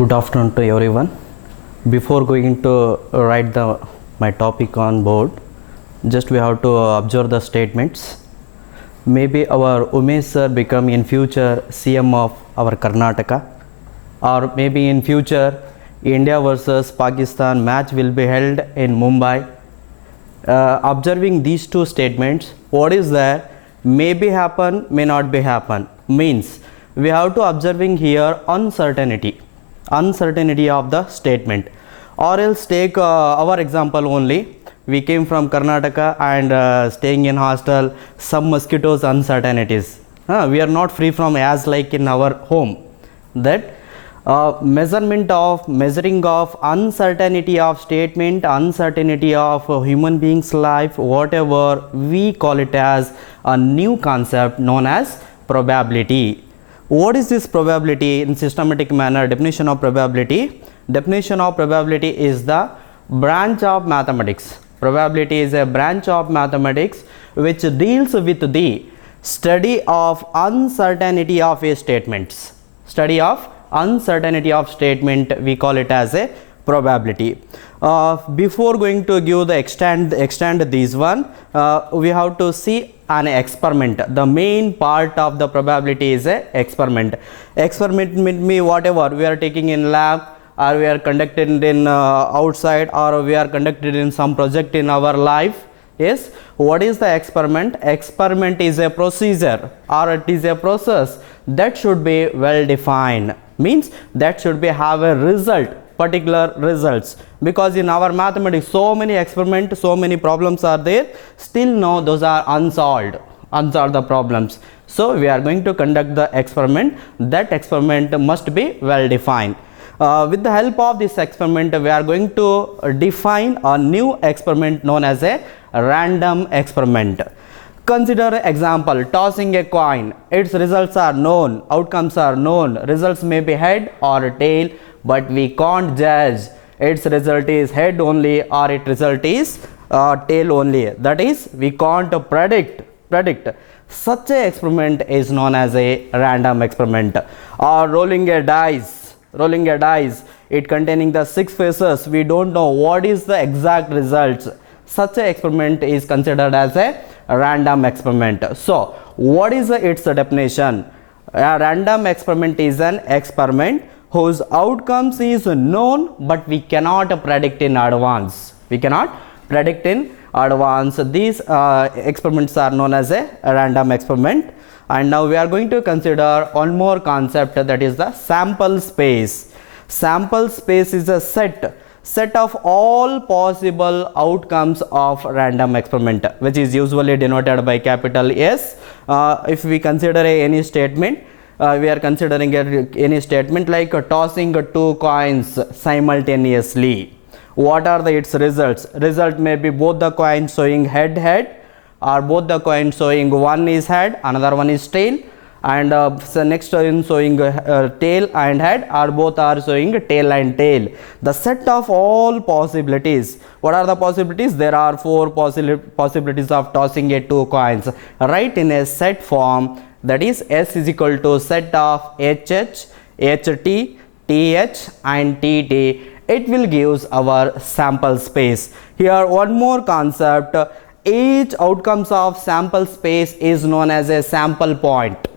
Good afternoon to everyone. Before going to write my topic on board, just we have to observe the statements. Maybe our Umesh sir become in future CM of our Karnataka, or maybe in future India versus Pakistan match will be held in Mumbai. Observing these two statements, what is there? Maybe happen, may not be happen. Means we have to observing here uncertainty of the statement, or else take our example only. We came from Karnataka and staying in hostel, some mosquitoes uncertainties, we are not free from as like in our home. That measuring of uncertainty of statement, uncertainty of human being's life, whatever, we call it as a new concept known as probability. What is this probability in systematic manner? Definition of probability. Definition of probability is the branch of mathematics. Probability is a branch of mathematics which deals with the study of uncertainty of a statements. Study of uncertainty of statement, we call it as a probability. Before going to give the extend this one, we have to see an experiment. The main part of the probability is a experiment. Experiment means whatever we are taking in lab, or we are conducted in outside, or we are conducted in some project in our life. Yes, what is the experiment? Experiment is a procedure, or it is a process that should be well defined. Means that should be have a result, particular results, because in our mathematics so many experiments, so many problems are there, still no, those are unsolved the problems. So we are going to conduct the experiment. That experiment must be well defined. With the help of this experiment, we are going to define a new experiment known as a random experiment. Consider example, tossing a coin. Its results are known, outcomes are known, results may be head or tail, but we can't judge its result is head only or its result is tail only. That is, we can't predict. Such a experiment is known as a random experiment. Or rolling a dice, it containing the 6 faces, we don't know what is the exact results. Such a experiment is considered as a random experiment. So what is its definition? A random experiment is an experiment whose outcomes is known, but we cannot predict in advance. These experiments are known as a random experiment. And now we are going to consider one more concept, that is the sample space. Sample space is a set of all possible outcomes of random experiment, which is usually denoted by capital S. If we consider any statement, we are considering any statement like tossing 2 coins simultaneously. What are its results? Result may be both the coins showing head, or both the coins showing one is head, another one is tail, and so next one showing tail and head, or both are showing tail and tail. The set of all possibilities. What are the possibilities? There are 4 possibilities of tossing 2 coins. Write in a set form, that is S is equal to set of HH, HT, TH and TT. It will give our sample space. Here one more concept. Each outcomes of sample space is known as a sample point.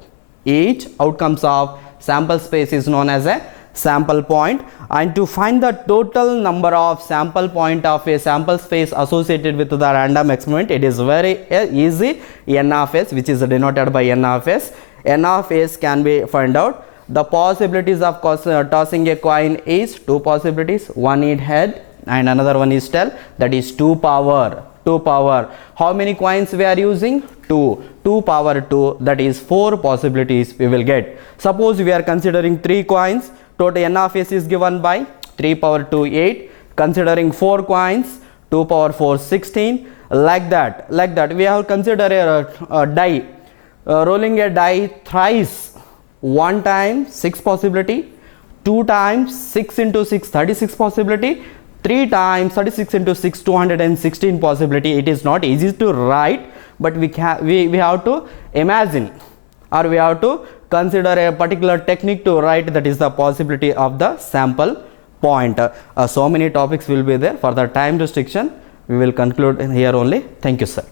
Each outcomes of sample space is known as a sample point, and to find the total number of sample point of a sample space associated with the random experiment, it is very easy. N of S, which is denoted by N of S. N of S can be found out. The possibilities of tossing a coin is 2 possibilities. One is head and another one is tail. That is 2 power. How many coins we are using? 2 power 2, that is 4 possibilities we will get. Suppose we are considering 3 coins, total N of S is given by 3 power 2 8. Considering 4 coins, 2 power 4 16. Like that we have considered a die. Rolling a die thrice, 1 time 6 possibility, 2 times 6 into 6 36 possibility, 3 times 36 into 6 216 possibility. It is not easy to write, but we have to imagine, or we have to consider a particular technique to write, that is the possibility of the sample point. So many topics will be there. For the time restriction, we will conclude here only. Thank you, sir.